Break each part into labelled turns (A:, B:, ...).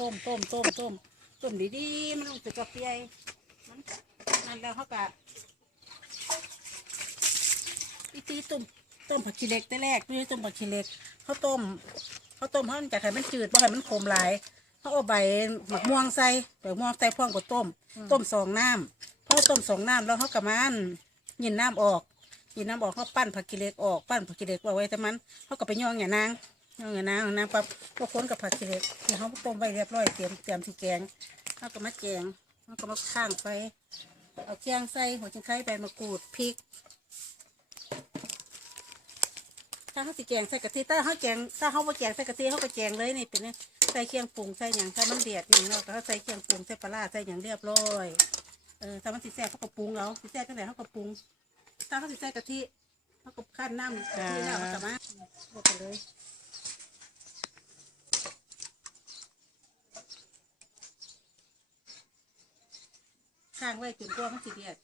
A: ต้มต้มต้มต้มต้มดีๆมันลงไปกับเปียมันนั่นแล้วเขาก็อีตีต้มต้มผักชีเล็กแต่แรกนี่ต้มผักชีเล็กเขาต้มเขาต้มเขาจะให้มันจืดบ่ให้มันขมหลายเขาเอาใบหมักม่วงใส่ใบม่วงใส่พร้อมกับต้ม ต้มสองน้ำพอต้มสองน้ำแล้วเขากะมันยินน้ำออกยินน้ำออกเขาปั้นผักกีเล็กออกปั้นผักกีเล็กไว้แต่มันเขาก็ไปย่องอย่างนาง ย่องอย่างนางนางปั๊บก็ค้นกับผักกีเล็กที่เขาต้มไว้เรียบร้อยเตรียมเตรียมที่แกงเขาก็มาแกงเขาก็มาข้างไฟเอาเคียงใส่หัวจิงไข่ใบมะกรูดพริกถ้าเขาสิแกงใส่กะทิถ้าเขาแกงถ้าเขาบ่แกงใส่กะทิเขาก็แกงเลยนี่เป็นเนี่ใส่เคียงปรุงใส่อย่างถ้ามันเดือดอย่างเนาะก็ใส่เคียงปรุงใส่ปลาร้าใส่อย่างเรียบร้อยเออถ้ามันสิแซ่บเขาก็ปรุงเอาสิแซ่บจังไหนเขาก็ปรุงถ้าเขาสิใส่กะทิเขาก็ขั้นน้ำกะทิแล้วเขาก็มาบวกไปเลย ข้างไว้จนกว่ามันสิเดือด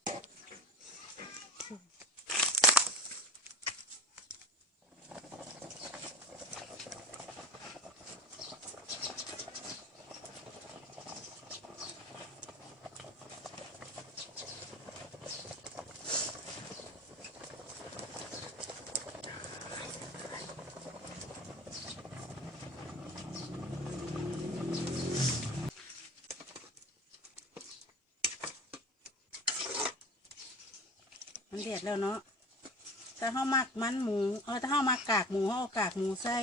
A: มันเดือดแล้วเนาะถ้าเขามักมันหมูเออถ้าเขามักกากหมูเขาเอากากหมูใส่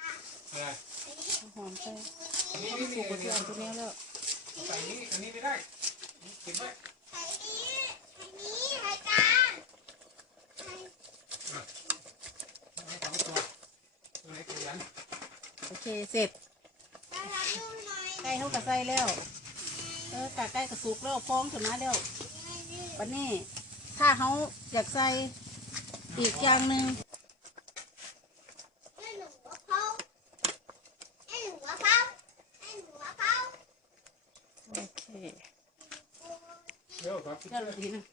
A: เอาหอมใส่
B: อันนี้
A: เขา
B: นี่
A: ปลู
B: นี่
A: กกระเทียมตัวนี้แล้ว
B: ใส่นี้อันนี้ไม่ได้เก็บไว้
C: ไข่นี้ไข่นี้ไข่จาน
B: ให้สองตัวตัวไหนตัวนั้น
A: โอ เคเสร็จใกล้เขากับใส่แล้ว เออกะใกล้กับสุกแล้วพองถึงมาแล้ววันนี้ถ้าเขาอยากใส่อีกอย่างหนึ่ง
C: ให้หนูมะพร้าให้หนูมะพร้าให้หนูมะพร้า
A: โอเค
B: เดี๋ยวครับ
A: เดี๋ยวเราทีนึง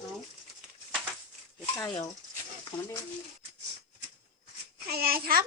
A: เอาไปใส่เอาของมันเอง
C: ใครจะทับ